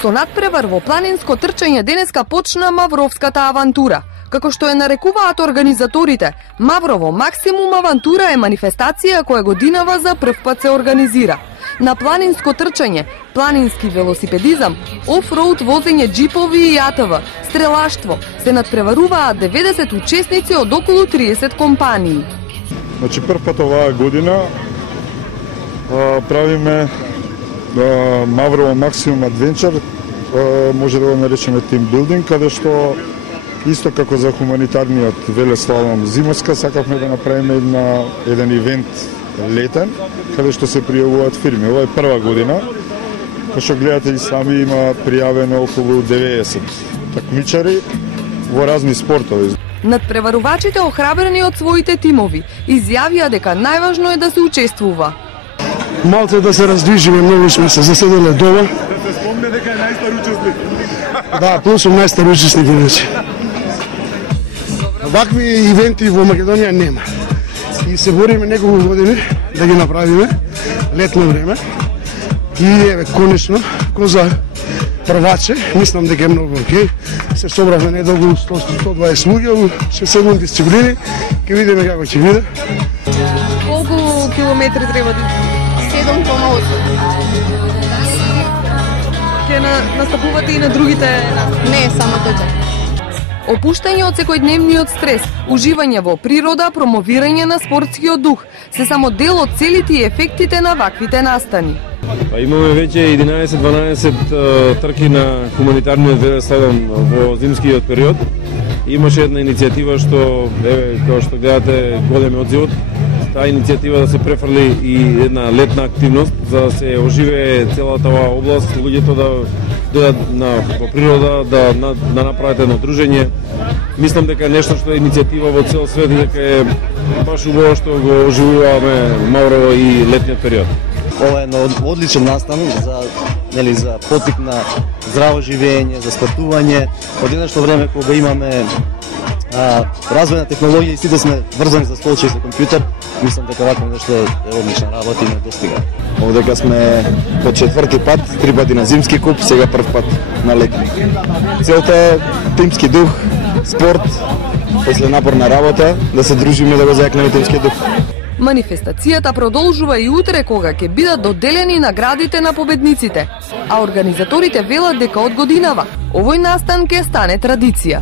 Со надпревар во планинско трчање денеска почна Мавровската авантура. Како што е нарекуваат организаторите, Маврово Максимум авантура е манифестација која годинава за прв пат се организира. На планинско трчање, планински велосипедизам, офроуд возење джипови и АТВ, стрелаштво, се надпреваруваат 90 учесници од околу 30 компании. Значи прв пат оваа година правиме Маврово Максимум Адвенчар, може да го наречеме тимбилдинг, каде што исто како за хуманитарниот велеслалом зимоска, сакавме да направиме еден ивент летен, каде што се пријавуваат фирми. Ова е прва година, кој што гледате и сами има пријавено околу 90 такмичари во разни спортови. Надпреварувачите, охрабрени од своите тимови, изјавија дека најважно е да се учествува. Малце да се раздвижиме, многу сме се заседеле дома. Да се спомне дека е најстар учесник. Да, плюс сум најстар учесник иначе. Вакви ивенти во Македонија нема. И се бориме неколку години да ги направиме летно време. И еве конечно, за прваче, мислам дека е многу окей. Се собравме недолго 120 луѓе, 6-7 дисциплини, ќе видиме како ќе биде. Колку километри треба да 7,8. Ќе настапувате и на другите? Не, само тој. Опуштање од секојдневниот стрес, уживање во природа, промовирање на спортскиот дух, се само дел од целите и ефектите на ваквите настани. Имаме веќе 11-12 трки на хуманитарниот велеслалом во зимскиот период. Имаше една иницијатива што, како што гледате, голем одзивот. Таа иницијатива да се префрли и една летна активност за да се оживее целата оваа област, луѓето да дојдат во природа, да направат едно дружење. Мислам дека е нешто што е иницијатива во цел свет и дека е баш убаво што го оживуваме Маврово и летниот период. Ова е одличен настан за поттик на здраво живење, за спортување. Од еднашто време кога имаме развој на технологија и сите сме врзани за столче и за компјутер, мислам дека вакво нешто е одлична работа и не достига. Овдека сме по четврти пат, 3 пати на зимски куп, сега прв пат на летни. Целта е тимски дух, спорт, после напорна работа, да се дружиме да го зајакнеме тимски дух. Манифестацијата продолжува и утре кога ќе бидат доделени наградите на победниците, а организаторите велат дека од годинава овој настан ќе стане традиција.